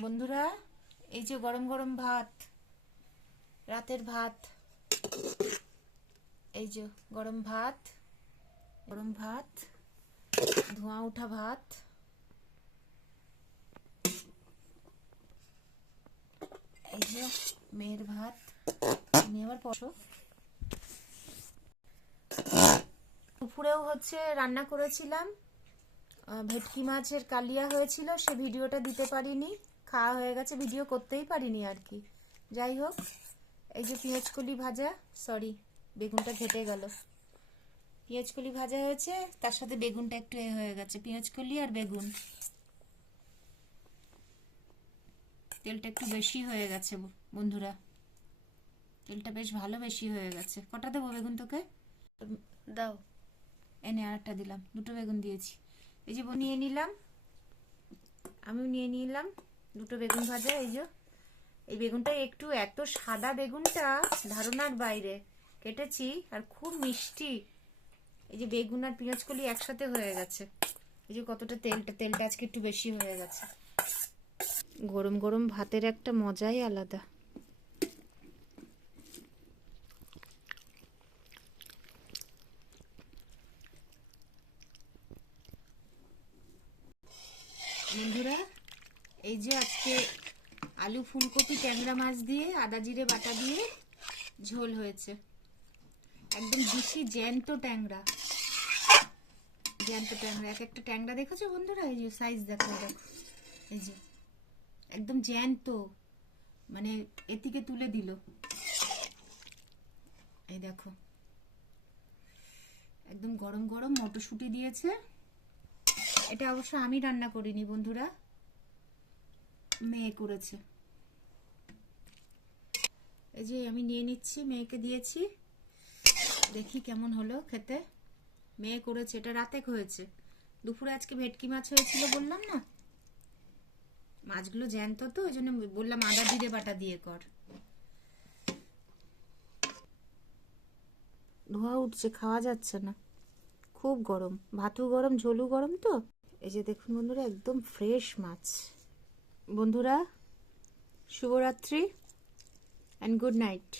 বন্ধুরা, এই যে গরম গরম ভাত, রাতের ভাত, এই যে গরম ভাত, গরম ভাত, ধোঁয়া ওঠা ভাত, এই যে মেয়ের ভাত। আমি আবার পশো দুপুরেও রান্না করেছিলাম, ভেটকি মাছের কালিয়া হয়েছিল, সে ভিডিওটা দিতে পারিনি, খাওয়া হয়ে গেছে, ভিডিও করতেই পারিনি আর কি। যাই হোক, এই যে পেঁয়াজকলি ভাজা, সরি বেগুনটা ঘেটে গেল, পেঁয়াজকলি ভাজা হয়েছে, তার সাথে বেগুনটা একটু হয়ে গেছে, পেঁয়াজকলি আর বেগুন। তেলটা একটু বেশি হয়ে গেছে বন্ধুরা, তেলটা বেশ ভালো বেশি হয়ে গেছে। কটা দেবো বেগুন তোকে? দাও, এনে আর একটা দিলাম, দুটো বেগুন দিয়েছি। এই যে নিয়ে নিলাম, আমিও নিয়ে নিলাম দুটো বেগুন ভাজা। এই যে এই বেগুনটা একটু এত সাদা, বেগুনটা ধারণার বাইরে কেটেছি, আর খুব মিষ্টি। এই যে বেগুন আর পেঁয়াজকলি একসাথে হয়ে গেছে। এই যে কতটা তেলটা আজকে একটু বেশি হয়ে গেছে। গরম গরম ভাতের একটা মজাই আলাদা। বন্ধুরা, এই যে আজকে আলু ফুলকপি ট্যাংরা মাছ দিয়ে আদা জিরে বাটা দিয়ে ঝোল হয়েছে। একদম দেশি জ্যান্ত ট্যাংরা, জ্যান্ত ট্যাংরা। এক একটা ট্যাংরা দেখেছো বন্ধুরা? এই যে সাইজ দেখো, দেখো, এই যে একদম জ্যান্ত, মানে এদিকে তুলে দিল। এই দেখো, একদম গরম গরম মটরশুঁটি দিয়েছে। এটা অবশ্য আমি রান্না করিনি বন্ধুরা, মেয়ে করেছে। এই যে আমি নিয়ে নিচ্ছি, মেয়েকে দিয়েছি, দেখি কেমন হলো খেতে। মেয়ে করেছে, এটা রাতে হয়েছে। দুপুরে আজকে ভেটকি মাছ হয়েছিল বললাম না, মাছগুলো জ্যান্ত তো, ওই জন্য বললাম আদা জিরে বাটা দিয়ে কর। ধোঁয়া উঠছে, খাওয়া যাচ্ছে না, খুব গরম, ভাতও গরম, ঝোলও গরম তো। এই যে দেখুন বন্ধুরা, একদম ফ্রেশ মাছ। বন্ধুরা, শুভরাত্রি অ্যান্ড গুড নাইট।